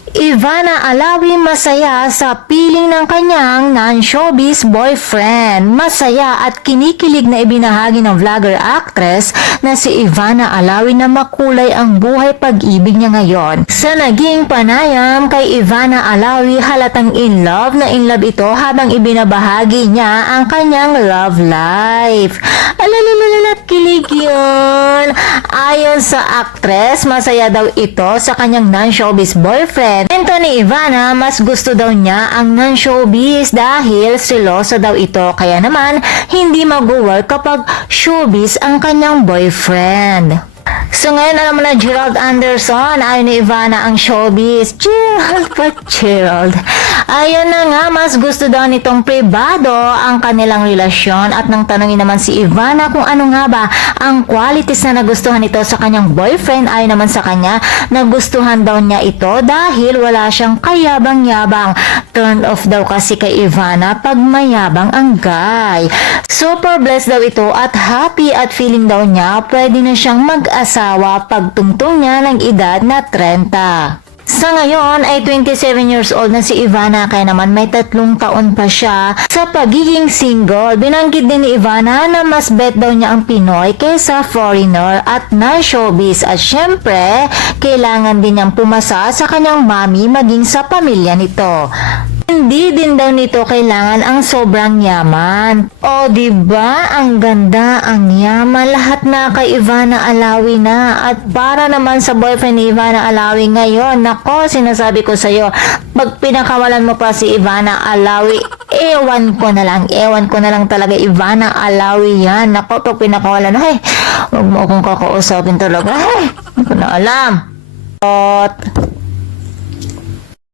Ivana Alawi masaya sa piling ng kanyang non-showbiz boyfriend. Masaya at kinikilig na ibinahagi ng vlogger-actress na si Ivana Alawi na makulay ang buhay pag-ibig niya ngayon. Sa naging panayam kay Ivana Alawi, halatang in love ito habang ibinabahagi niya ang kanyang love life. Alalalalat, kilig yun! Ayon sa actress, masaya daw ito sa kanyang non-showbiz boyfriend. Kwento ni Ivana, mas gusto daw niya ang non-showbiz dahil selosa daw ito, kaya naman hindi mag-work kapag showbiz ang kanyang boyfriend. So ngayon alam mo na, Gerald Anderson, ayon ni Ivana ang showbiz. Gerald. Ayun na nga, mas gusto daw nitong pribado ang kanilang relasyon at nang tanongin naman si Ivana kung ano nga ba ang qualities na nagustuhan nito sa kanyang boyfriend, ayon naman sa kanya, nagustuhan daw niya ito dahil wala siyang kayabang-yabang. Turn off daw kasi kay Ivana pag mayabang ang guy. Super blessed daw ito at happy at feeling daw niya pwede na siyang mag-asawa pagtungtong niya ng edad na 30. Sa ngayon ay 27 years old na si Ivana, kaya naman may 3 taon pa siya sa pagiging single. Binanggit din ni Ivana na mas bet daw niya ang Pinoy kaysa foreigner at non-showbiz at syempre kailangan din niyang pumasa sa kanyang mami maging sa pamilya nito. Hindi din daw nito kailangan ang sobrang yaman. O diba, ang ganda, ang yaman, lahat na kay Ivana Alawi na. At para naman sa boyfriend ni Ivana Alawi ngayon, nako, sinasabi ko sa'yo, pag pinakawalan mo pa si Ivana Alawi, ewan ko na lang talaga, Ivana Alawi yan. Nako, pag pinakawalan, ay, huwag mo akong kakausapin talaga, ay, hindi ko na alam.